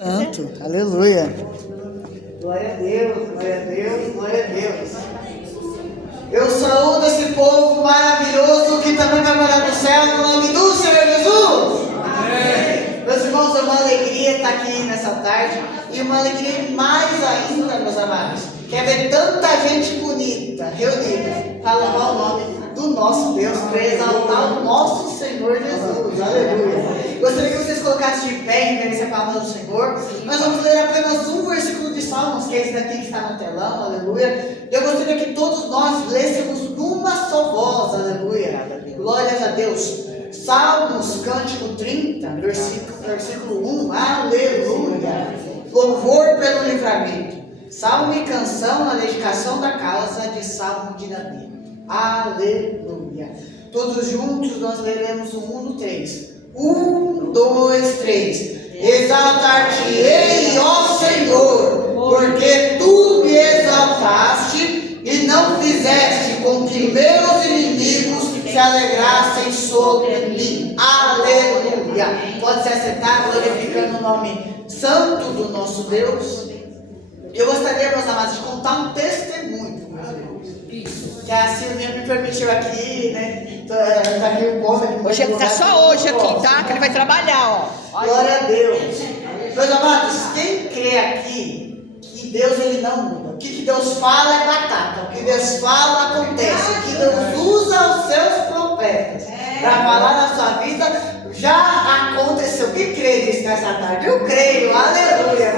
Santo, aleluia. Glória a Deus, glória a Deus, glória a Deus. Eu saúdo esse povo maravilhoso que também vai morar no céu, no nome do Senhor Jesus. Amém. Meus irmãos, é uma alegria estar aqui nessa tarde e uma alegria mais ainda, meus amados, que é ver tanta gente bonita reunida para louvar o nome do nosso Deus, para exaltar o nosso Senhor Jesus. Aleluia. Gostaria que vocês colocassem de pé em reverência à palavra do Senhor. Nós vamos ler apenas um versículo de Salmos, que é esse daqui que está no telão, aleluia. Eu gostaria que todos nós lêssemos numa só voz, aleluia. Glórias a Deus. Salmos, cântico 30, versículo 1, aleluia. Louvor pelo livramento. Salmo e canção na dedicação da causa de Salmo de Davi. Aleluia. Todos juntos nós leremos o 1 no 3. 1, 2, 3. Exaltar-te-ei, ó Senhor, porque tu me exaltaste e não fizeste com que meus inimigos se alegrassem sobre mim. Aleluia. Pode se assentar, glorificando o nome santo do nosso Deus. Eu gostaria, meus amados, de contar um testemunho, meus irmãos. Que a Silvia me permitiu aqui, né? Tá aqui o povo aqui. Hoje tá só hoje aqui, tá? Que ele vai trabalhar, ó. Glória a Deus. Meus amados, quem crê aqui que Deus ele não muda? O que Deus fala é batata. O que Deus fala acontece. O que Deus usa os seus profetas para falar na sua vida já aconteceu. Quem crê nisso nessa tarde? Eu creio. Aleluia.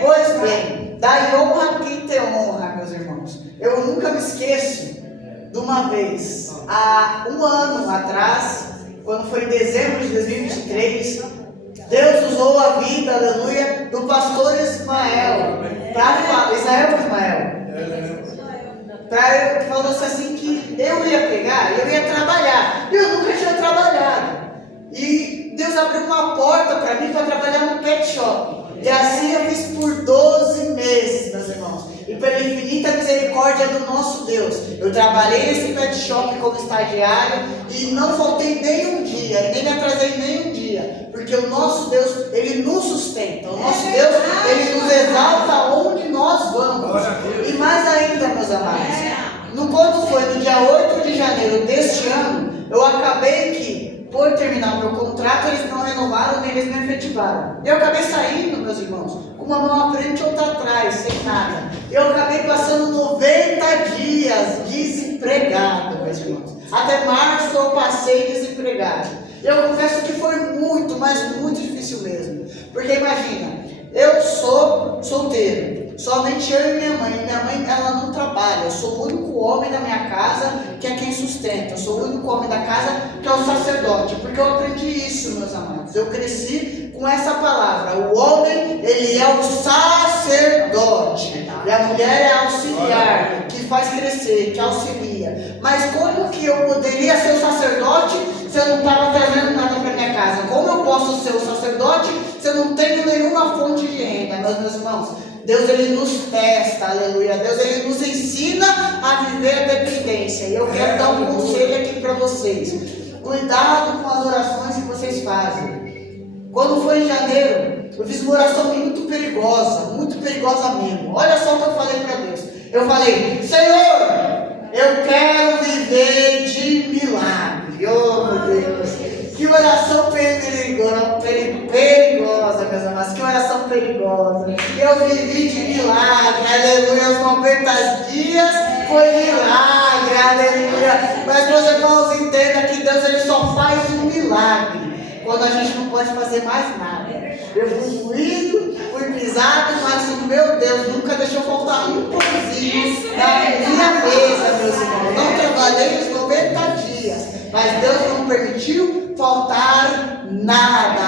Pois bem, dai honra a quem tem honra, meus irmãos. Eu nunca me esqueço de uma vez, há um ano atrás, quando foi em dezembro de 2023, Deus usou a vida, aleluia, do pastor Ismael, falou assim que eu ia pegar, eu ia trabalhar, e eu nunca tinha trabalhado, e Deus abriu uma porta para mim para trabalhar no pet shop. E assim eu fiz por 12 meses, meus irmãos. E pela infinita misericórdia do nosso Deus, eu trabalhei nesse pet shop como estagiário e não faltei nem um dia, nem me atrasei nem um dia. Porque o nosso Deus, Ele nos sustenta. O nosso Deus, Ele nos exalta onde nós vamos. E mais ainda, meus amados, quando foi no dia 8 de janeiro deste ano, eu acabei que, por terminar o meu contrato, eles não renovaram, nem eles me efetivaram. Eu acabei saindo, meus irmãos, com uma mão à frente e outra atrás, sem nada. Eu acabei passando 90 dias desempregado, meus irmãos. Até março eu passei desempregado. Eu confesso que foi muito, mas muito difícil mesmo. Porque imagina, eu sou solteiro, somente eu e minha mãe. Minha mãe, ela não trabalha. Eu sou o único homem da minha casa que é quem sustenta. Eu sou o único homem da casa que é o sacerdote. Porque eu aprendi isso, meus amados. Eu cresci com essa palavra. O homem, ele é o sacerdote. E a mulher é a auxiliar, que faz crescer, que auxilia. Mas como que eu poderia ser o sacerdote se eu não estava trazendo nada para minha casa? Como eu posso ser o sacerdote se eu não tenho nenhuma fonte de renda, meus irmãos? Deus, Ele nos testa, aleluia. Deus, Ele nos ensina a viver a dependência. E eu quero dar um conselho aqui para vocês. Cuidado com as orações que vocês fazem. Quando foi em janeiro, eu fiz uma oração muito perigosa mesmo. Olha só o que eu falei para Deus. Eu falei: Senhor, eu quero viver de milagre. Oh, meu Deus. Que oração perigosa, meus amados. Que oração perigosa. Eu vivi de milagre, aleluia. Os 90 dias foi milagre, aleluia. Mas, meus irmãos, entenda que Deus, Ele só faz um milagre quando a gente não pode fazer mais nada. Eu fui moído, fui pisado, mas o meu Deus nunca deixou faltar um pãozinho na minha mesa, meus irmãos. Não trabalhei os 90 dias, mas Deus não permitiu faltar nada.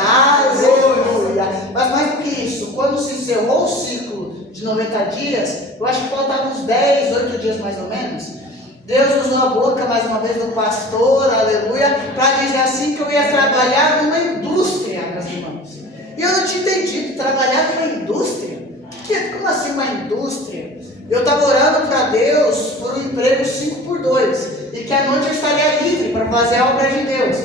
Aleluia. Mas mais do que isso, quando se encerrou o ciclo de 90 dias, eu acho que faltavam uns 10, 8 dias mais ou menos, Deus usou a boca mais uma vez do pastor, aleluia, para dizer assim que eu ia trabalhar numa indústria, meus irmãos. E eu não tinha entendido, trabalhar numa indústria? Como assim uma indústria? Eu estava orando para Deus por um emprego 5x2 e que à noite eu estaria livre para fazer a obra de Deus.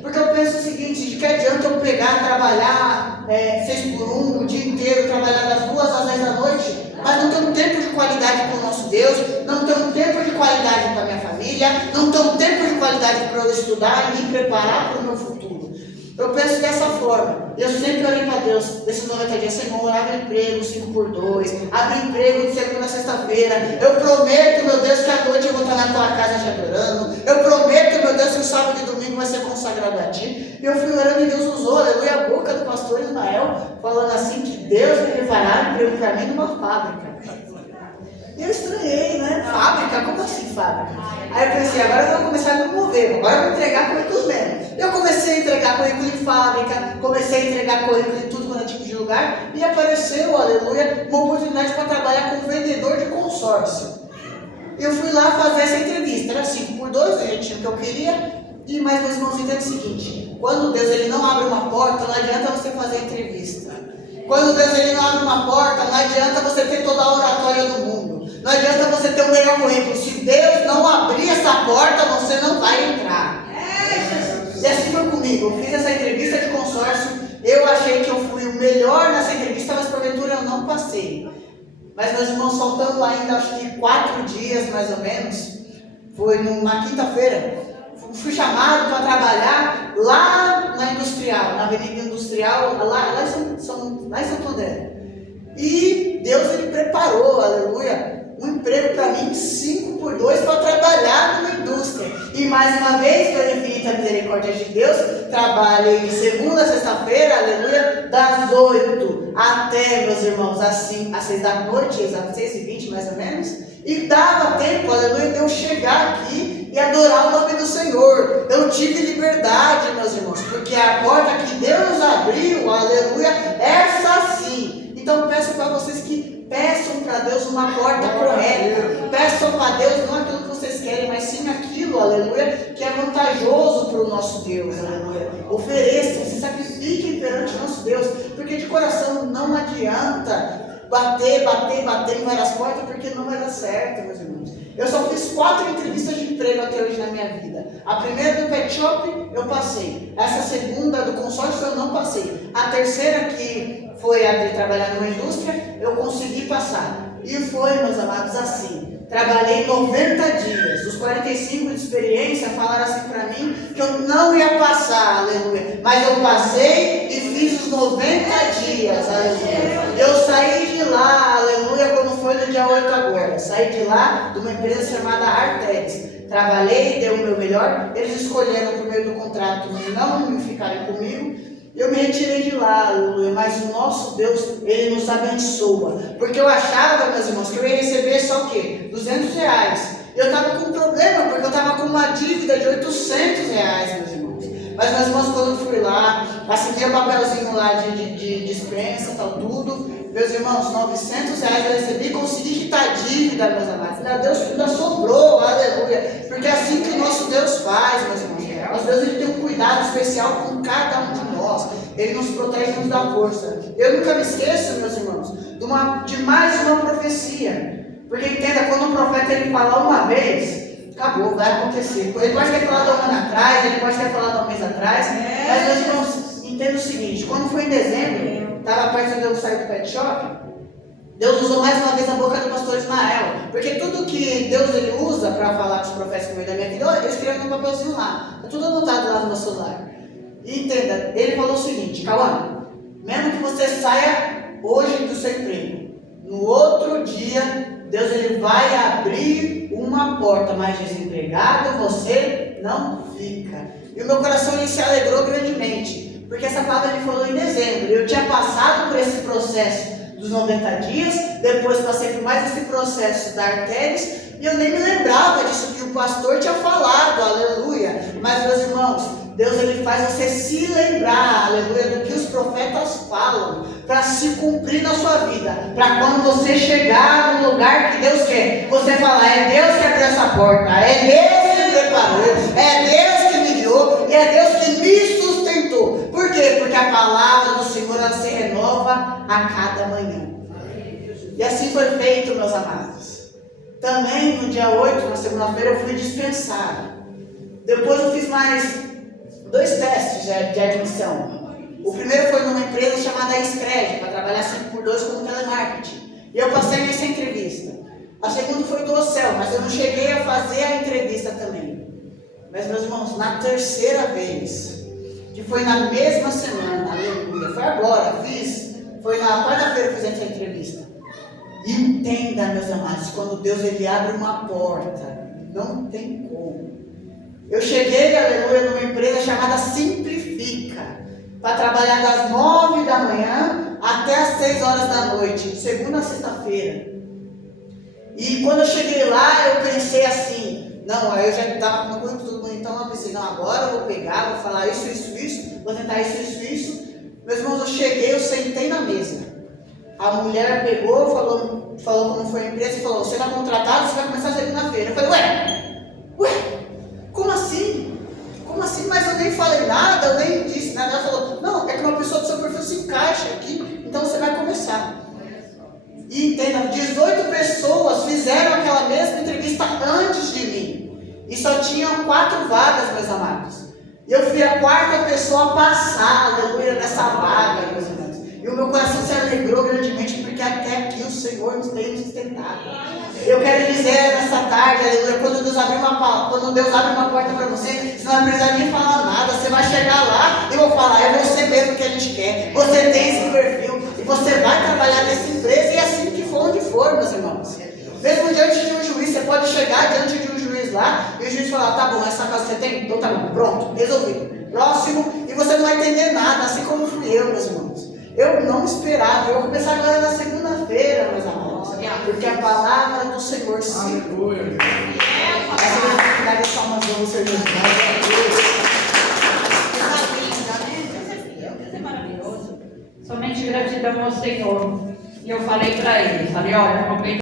Porque eu penso o seguinte: de que adianta eu pegar, trabalhar 6x1, o dia inteiro, trabalhar das 2 às 10 da noite, mas não tenho tempo de qualidade com o nosso Deus, não tenho tempo de qualidade com a minha família, não tenho tempo de qualidade para eu estudar e me preparar para o meu futuro. Eu penso dessa forma. Eu sempre orei para Deus, nesses 90 dias, Senhor, abre emprego 5x2, abre emprego de segunda a sexta-feira. Eu prometo, meu Deus, que à noite eu vou estar na tua casa te adorando. Eu prometo, meu Deus, que o sábado e domingo vai ser consagrado a ti. E eu fui orando e Deus usou, aleluia, a boca do pastor Ismael, falando assim que Deus vai preparar emprego para mim numa fábrica. E eu estranhei, né? Fábrica? Como assim fábrica? Aí eu pensei, agora eu vou começar a me mover, agora eu vou entregar currículo mesmo. Eu comecei a entregar currículo em fábrica, comecei a entregar currículo em tudo quanto é tipo de lugar, e apareceu, aleluia, uma oportunidade para trabalhar como vendedor de consórcio. Eu fui lá fazer essa entrevista, era 5x2, eu já tinha o que eu queria, e mais meus irmãos entendem o seguinte: quando Deus ele não abre uma porta, não adianta você fazer a entrevista. Quando Deus ele não abre uma porta, não adianta você ter toda a oratória do mundo. Não adianta você ter o melhor currículo. Se Deus não abrir essa porta, você não vai entrar. E assim foi comigo. Eu fiz essa entrevista de consórcio. Eu achei que eu fui o melhor nessa entrevista, mas porventura eu não passei. Mas meus irmãos, faltando ainda acho que 4 dias mais ou menos, foi numa quinta-feira, fui chamado para trabalhar lá na Industrial, na Avenida Industrial, lá em Santo André. E Deus ele preparou, aleluia, um emprego para mim 5x2 para trabalhar numa indústria. E mais uma vez, pela infinita misericórdia de Deus, trabalhei de segunda a sexta-feira, aleluia, das 8 até, meus irmãos, às 6 da noite, às 6h20 mais ou menos. E dava tempo, aleluia, de eu chegar aqui e adorar o nome do Senhor. Eu tive liberdade, meus irmãos, porque a porta que Deus abriu, aleluia, essa sim. Então peço para vocês que peçam para Deus uma porta correta. Peçam para Deus não aquilo que vocês querem, mas sim aquilo, aleluia, que é vantajoso para o nosso Deus, aleluia. Ofereçam, se sacrifiquem perante o nosso Deus, porque de coração não adianta bater em várias portas, porque não vai dar certo, meus irmãos. Eu só fiz 4 entrevistas de emprego até hoje na minha vida. A primeira do pet shop, eu passei. Essa segunda do consórcio, eu não passei. A terceira, que foi a de trabalhar numa indústria, eu consegui passar. E foi, meus amados, assim. Trabalhei 90 dias. Os 45 de experiência falaram assim para mim que eu não ia passar, aleluia. Mas eu passei e fiz os 90 dias, aleluia. Eu saí de lá, aleluia, como foi no dia 8 agora. Saí de lá de uma empresa chamada Artex. Trabalhei, dei o meu melhor. Eles escolheram por meio do contrato não ficarem comigo. Eu me retirei de lá, aleluia, mas o nosso Deus, Ele nos abençoa. Porque eu achava, meus irmãos, que eu ia receber só o quê? R$200. Eu estava com um problema, porque eu estava com uma dívida de R$800, meus irmãos. Mas, meus irmãos, quando eu fui lá, assinei o papelzinho lá de dispensa, tal, tudo. Meus irmãos, R$900 eu recebi, consegui quitar a dívida, meus amados. Deus ainda sobrou, aleluia. Porque é assim que o nosso Deus faz, meus irmãos. Nosso Deus ele tem um cuidado especial com cada um de nós. Ele nos protege e nos dá força. Eu nunca me esqueço, meus irmãos, de mais uma profecia. Porque entenda, quando o profeta ele fala uma vez, acabou, vai acontecer. Ele pode ter falado um ano atrás, ele pode ter falado um mês atrás. Mas, meus irmãos, entenda o seguinte: quando foi em dezembro, estava perto de eu sair do pet shop, Deus usou mais uma vez a boca do pastor Ismael, porque tudo que Deus ele usa para falar com os profetas no meio da minha vida, eu escrevo num papelzinho lá, está tudo anotado lá no meu celular. E entenda, ele falou o seguinte: Cauã, mesmo que você saia hoje do seu emprego, no outro dia, Deus ele vai abrir uma porta, mas desempregado você não fica. E o meu coração ele se alegrou grandemente, porque essa palavra ele falou em dezembro. Eu tinha passado por esse processo dos 90 dias, depois passei por mais esse processo da Arteris, e eu nem me lembrava disso que o pastor tinha falado, aleluia. Mas, meus irmãos, Deus ele faz você se lembrar, aleluia, do que os profetas falam, para se cumprir na sua vida, para quando você chegar no lugar que Deus quer, você falar: é Deus que abriu essa porta, é Deus que me preparou, é Deus que me guiou, e é Deus que me sustentou. Por quê? Porque a palavra do Senhor ela se renova a cada manhã. E assim foi feito, meus amados. Também no dia 8, na segunda-feira, eu fui dispensado. Depois eu fiz mais 2 testes de admissão. O primeiro foi numa empresa chamada Scred, para trabalhar 5x2 como telemarketing. E eu passei nessa entrevista. A segunda foi do Ocel, mas eu não cheguei a fazer a entrevista também. Mas, meus irmãos, na terceira vez, que foi na mesma semana, aleluia, foi agora, foi na quarta-feira que fiz essa entrevista. Entenda, meus amados, quando Deus ele abre uma porta, não tem como. Eu cheguei, aleluia, numa empresa chamada Simplifica, para trabalhar das 9 da manhã até as 6 horas da noite, de segunda a sexta-feira. E quando eu cheguei lá, eu pensei assim, não, aí eu já estava com tudo bonitão, então eu pensei, não, agora eu vou pegar, vou falar isso, vou tentar isso. Meus irmãos, eu cheguei, eu sentei na mesa. A mulher pegou, falou como foi a empresa e falou, você está contratado, você vai começar segunda-feira. Eu falei, ué, como assim? Como assim? Mas eu nem falei nada, eu nem disse nada. Ela falou, não, é que uma pessoa do seu perfil se encaixa aqui, então você vai começar. E entenda, 18 pessoas fizeram aquela mesma entrevista antes de mim. E só tinham 4 vagas, meus amados. E eu fui a 4ª pessoa a passar, aleluia, nessa vaga, meus irmãos. E o meu coração se alegrou grandemente, porque até aqui o Senhor nos tem sustentado. Eu quero dizer nessa tarde, aleluia, quando Deus abre uma porta para você, você não vai precisar nem falar nada. Você vai chegar lá e vou falar, é você mesmo que a gente quer. Você tem esse perfil e você vai trabalhar nessa empresa e assim que for onde for, meus irmãos. Mesmo diante de um juiz, você pode chegar diante de um juiz lá e o juiz falar, tá bom, essa casa você tem? Então tá bom, pronto, resolvido. Próximo, e você não vai entender nada, assim como fui eu, meus irmãos. Eu não esperava, eu vou começar agora na segunda-feira, meus amados, porque a palavra do Senhor sim. Aleluia. Essa é uma do Senhor Jesus. Deus é maravilhoso. Somente gratidão ao Senhor. E eu falei para ele, olha,